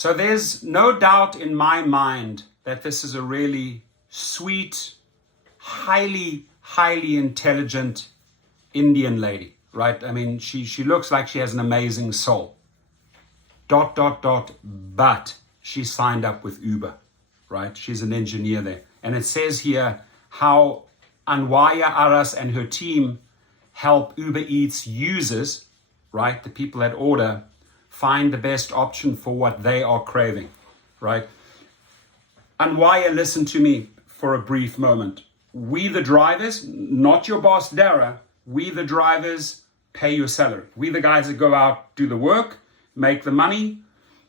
So there's no doubt in my mind that this is a really sweet, highly, highly intelligent Indian lady, right? I mean, she looks like she has an amazing soul. ... But she signed up with Uber, right? She's an engineer there. And it says here how Anwaya Aras and her team help Uber Eats users, right? The people that order, find the best option for what they are craving, right? Anwaya, listen to me for a brief moment. We the drivers, not your boss Dara, we the drivers pay your salary. We the guys that go out, do the work, make the money,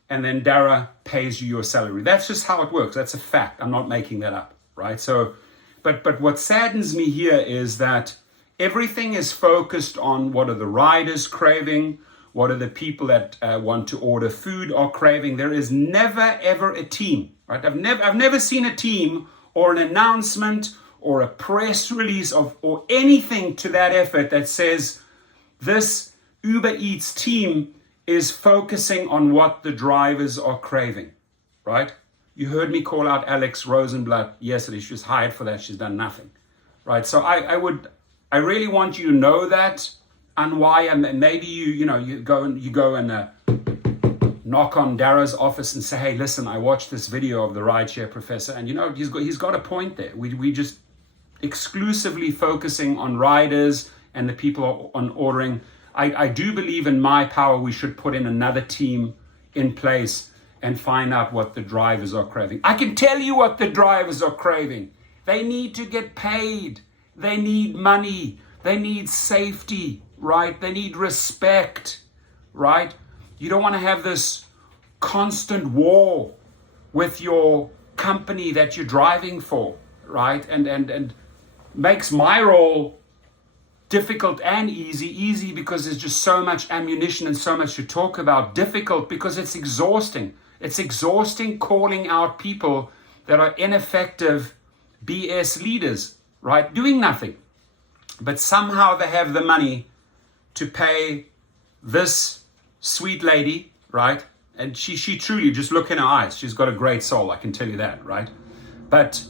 and then Dara pays you your salary. That's just how it works. That's a fact. I'm not making that up, right? So, but what saddens me here is that everything is focused on what are the riders craving, what are the people that want to order food are craving. There is never ever a team, right? I've never seen a team or an announcement or a press release or anything to that effort that says this Uber Eats team is focusing on what the drivers are craving, right? You heard me call out Alex Rosenblatt yesterday. She was hired for that. She's done nothing, right? So I really want you to know that, and why. And maybe you go and knock on Dara's office and say, hey, listen, I watched this video of the rideshare professor, and he's got a point there. We just exclusively focusing on riders and the people on ordering. I do believe in my power we should put in another team in place and find out what the drivers are craving. I can tell you what the drivers are craving. They need to get paid. They need money. They need safety, right? They need respect, right? You don't want to have this constant war with your company that you're driving for, right? And makes my role difficult and easy because there's just so much ammunition and so much to talk about. Difficult because it's exhausting. It's exhausting calling out people that are ineffective BS leaders, right? Doing nothing. But somehow they have the money to pay this sweet lady, right? And she truly, just look in her eyes, she's got a great soul, I can tell you that, right? But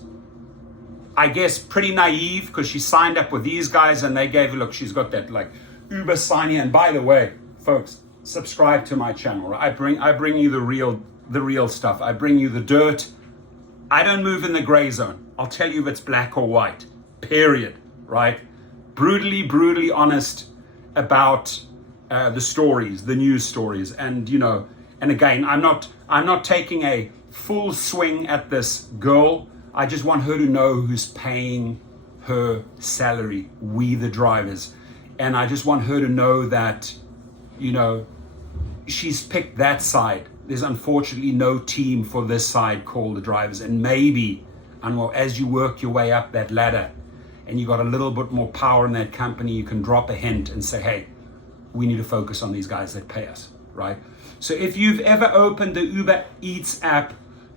I guess pretty naive because she signed up with these guys and they gave her, look, she's got that like Uber sign here. And by the way, folks, subscribe to my channel, right? I bring you the real stuff. I bring you the dirt. I don't move in the gray zone. I'll tell you if it's black or white, period, right? Brutally honest about the stories, the news stories. And, and again, I'm not taking a full swing at this girl. I just want her to know who's paying her salary, we the drivers. And I just want her to know that, she's picked that side. There's unfortunately no team for this side called the drivers. And maybe, as you work your way up that ladder and you got a little bit more power in that company, you can drop a hint and say, hey, we need to focus on these guys that pay us, right? So if you've ever opened the Uber Eats app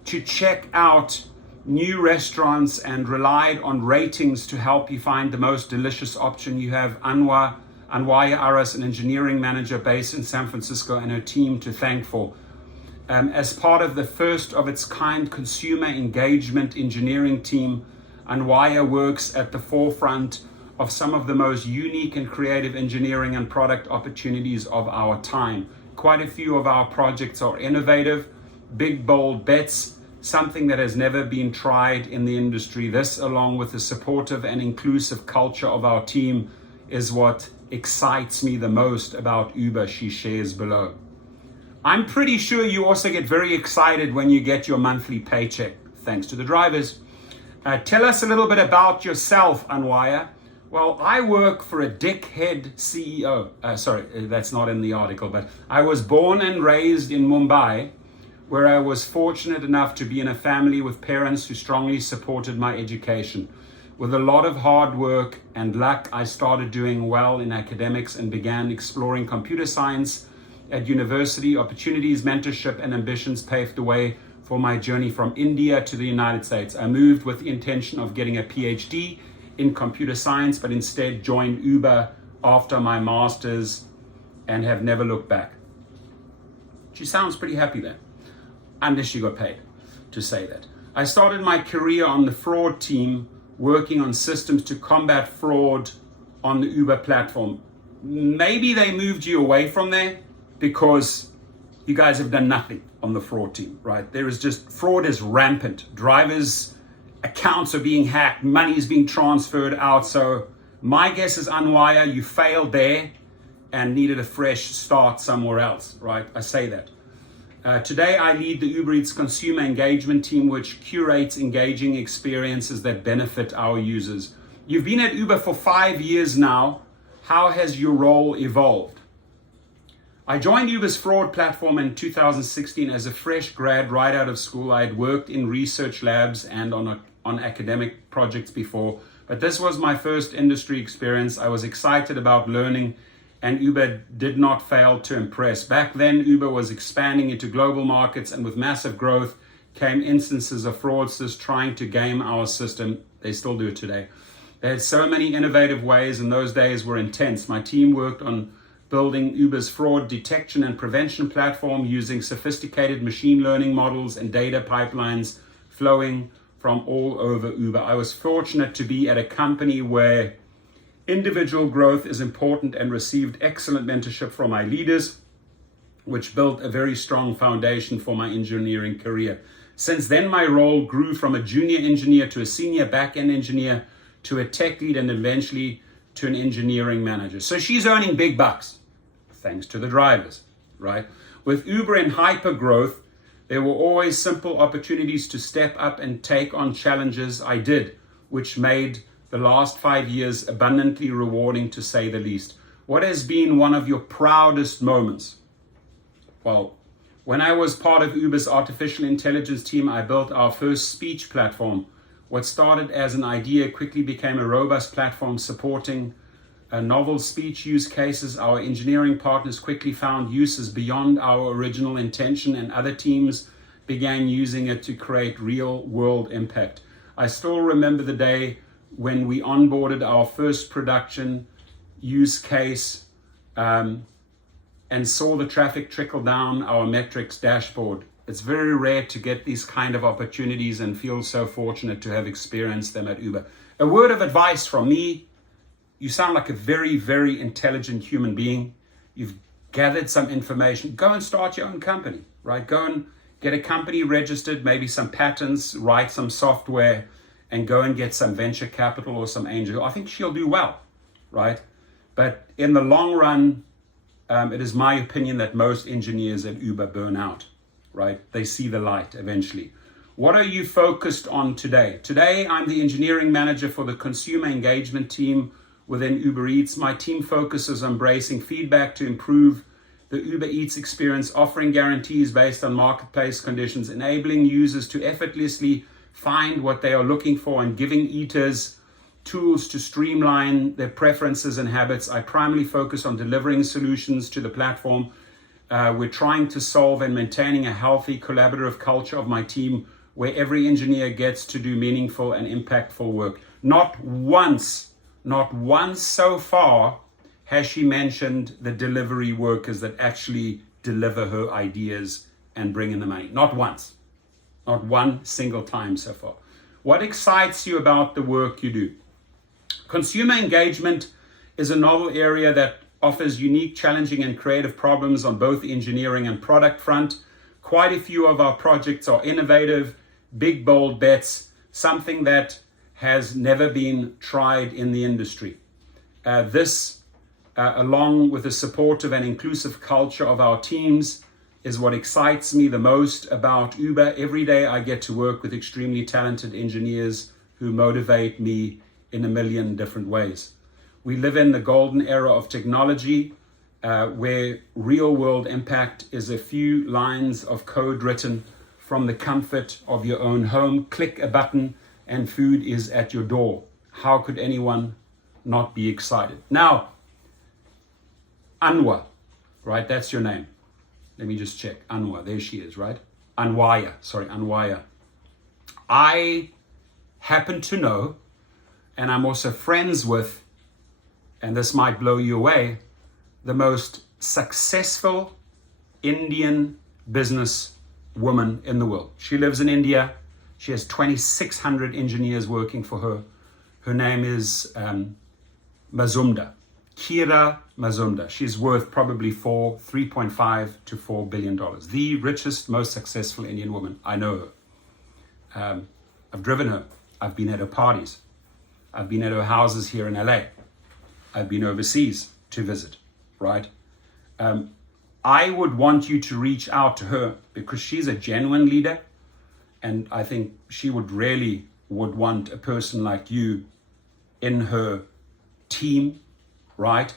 to check out new restaurants and relied on ratings to help you find the most delicious option, you have Anwaya Aras, an engineering manager based in San Francisco, and her team to thank for. As part of the first of its kind consumer engagement engineering team, Anwaya works at the forefront of some of the most unique and creative engineering and product opportunities of our time. Quite a few of our projects are innovative, big, bold bets, something that has never been tried in the industry. This, along with the supportive and inclusive culture of our team, is what excites me the most about Uber, she shares below. I'm pretty sure you also get very excited when you get your monthly paycheck, thanks to the drivers. Tell us a little bit about yourself, Anwaya. Well, I work for a dickhead CEO. Sorry, that's not in the article, but I was born and raised in Mumbai, where I was fortunate enough to be in a family with parents who strongly supported my education. With a lot of hard work and luck, I started doing well in academics and began exploring computer science at university. Opportunities, mentorship, and ambitions paved the way for my journey from India to the United States. I moved with the intention of getting a PhD in computer science, but instead joined Uber after my master's and have never looked back. She sounds pretty happy there. unless you got paid to say that. I started my career on the fraud team, working on systems to combat fraud on the Uber platform. Maybe they moved you away from there because you guys have done nothing on the fraud team, right? There is just, fraud is rampant. Drivers' accounts are being hacked, money is being transferred out. So my guess is, Anwaya, you failed there and needed a fresh start somewhere else, right? I say that. Today, I lead the Uber Eats consumer engagement team, which curates engaging experiences that benefit our users. You've been at Uber for 5 years now. How has your role evolved? I joined Uber's fraud platform in 2016 as a fresh grad right out of school. I had worked in research labs and on academic projects before, but this was my first industry experience. I was excited about learning, and Uber did not fail to impress. Back then, Uber was expanding into global markets, and with massive growth came instances of fraudsters trying to game our system. They still do it today. They had so many innovative ways, and those days were intense. My team worked on building Uber's fraud detection and prevention platform using sophisticated machine learning models and data pipelines flowing from all over Uber. I was fortunate to be at a company where individual growth is important and received excellent mentorship from my leaders, which built a very strong foundation for my engineering career. Since then, my role grew from a junior engineer to a senior back-end engineer to a tech lead and eventually to an engineering manager. So she's earning big bucks, thanks to the drivers, right? With Uber in hyper growth, there were always simple opportunities to step up and take on challenges. I did, which made the last 5 years abundantly rewarding, to say the least. What has been one of your proudest moments? Well, when I was part of Uber's artificial intelligence team, I built our first speech platform. What started as an idea quickly became a robust platform supporting novel speech use cases. Our engineering partners quickly found uses beyond our original intention, and other teams began using it to create real world impact. I still remember the day when we onboarded our first production use case and saw the traffic trickle down our metrics dashboard. It's very rare to get these kind of opportunities and feel so fortunate to have experienced them at Uber. A word of advice from me: you sound like a very, very intelligent human being. You've gathered some information. Go and start your own company, right? Go and get a company registered, maybe some patents, write some software, and go and get some venture capital or some angel. I think she'll do well, right? But in the long run, it is my opinion that most engineers at Uber burn out, right? They see the light eventually. What are you focused on today? Today, I'm the engineering manager for the consumer engagement team within Uber Eats. My team focuses on embracing feedback to improve the Uber Eats experience, offering guarantees based on marketplace conditions, enabling users to effortlessly find what they are looking for, and giving eaters tools to streamline their preferences and habits. I primarily focus on delivering solutions to the platform. We're trying to solve and maintaining a healthy collaborative culture of my team where every engineer gets to do meaningful and impactful work. Not once so far has she mentioned the delivery workers that actually deliver her ideas and bring in the money. Not once. Not one single time so far. What excites you about the work you do? Consumer engagement is a novel area that offers unique, challenging, and creative problems on both the engineering and product front. Quite a few of our projects are innovative, big, bold bets, something that has never been tried in the industry. This, along with the supportive and inclusive culture of our teams, is what excites me the most about Uber. Every day I get to work with extremely talented engineers who motivate me in a million different ways. We live in the golden era of technology, where real world impact is a few lines of code written from the comfort of your own home. Click a button and food is at your door. How could anyone not be excited? Now, Anwa, right? That's your name. Let me just check. Anwa, there she is, right? Anwaya. I happen to know, and I'm also friends with, and this might blow you away, the most successful Indian business woman in the world. She lives in India. She has 2,600 engineers working for her. Her name is Mazumdar, Kira Mazumdar. She's worth probably $3.5 to $4 billion. The richest, most successful Indian woman. I know her. I've driven her. I've been at her parties. I've been at her houses here in LA. I've been overseas to visit, right? I would want you to reach out to her because she's a genuine leader. And I think she would want a person like you in her team, right?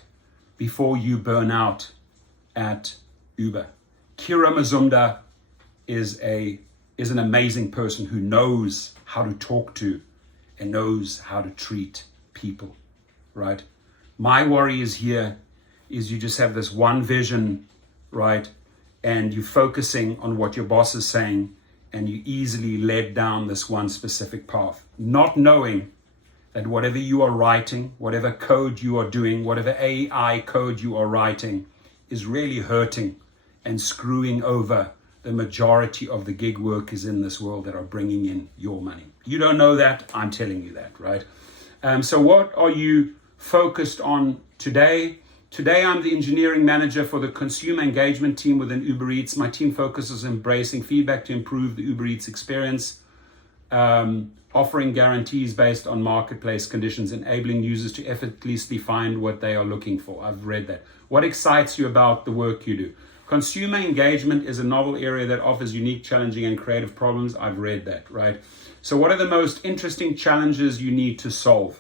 Before you burn out at Uber. Kira Mazumdar is an amazing person who knows how to talk to and knows how to treat people, right? My worry is here is you just have this one vision, right? And you're focusing on what your boss is saying and you easily led down this one specific path, not knowing that whatever you are writing, whatever code you are doing, whatever AI code you are writing is really hurting and screwing over the majority of the gig workers in this world that are bringing in your money. You don't know that, I'm telling you that, right? So what are you focused on today? Today, I'm the engineering manager for the consumer engagement team within Uber Eats. My team focuses on embracing feedback to improve the Uber Eats experience, offering guarantees based on marketplace conditions, enabling users to effortlessly find what they are looking for. I've read that. What excites you about the work you do? Consumer engagement is a novel area that offers unique, challenging, and creative problems. I've read that, right? So what are the most interesting challenges you need to solve?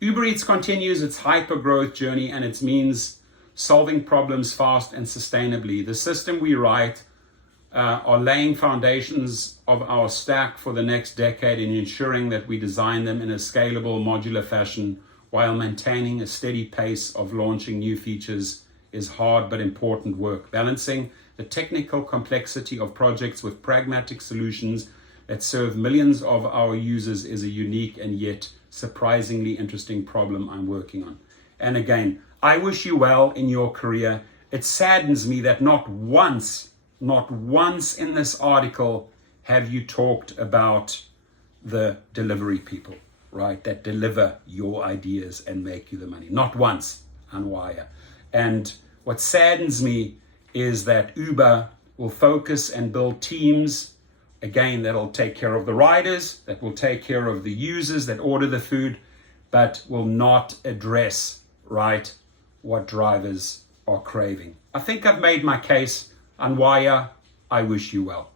Uber Eats continues its hyper-growth journey, and it means solving problems fast and sustainably. The system we write are laying foundations of our stack for the next decade and ensuring that we design them in a scalable, modular fashion while maintaining a steady pace of launching new features is hard but important work. Balancing the technical complexity of projects with pragmatic solutions that serve millions of our users is a unique and yet surprisingly interesting problem I'm working on. And again, I wish you well in your career. It saddens me that not once in this article have you talked about the delivery people, right? That deliver your ideas and make you the money. Not once, Anwaya. And what saddens me is that Uber will focus and build teams, again, that'll take care of the riders, that will take care of the users that order the food, but will not address, right, what drivers are craving. I think I've made my case. Anwaya, I wish you well.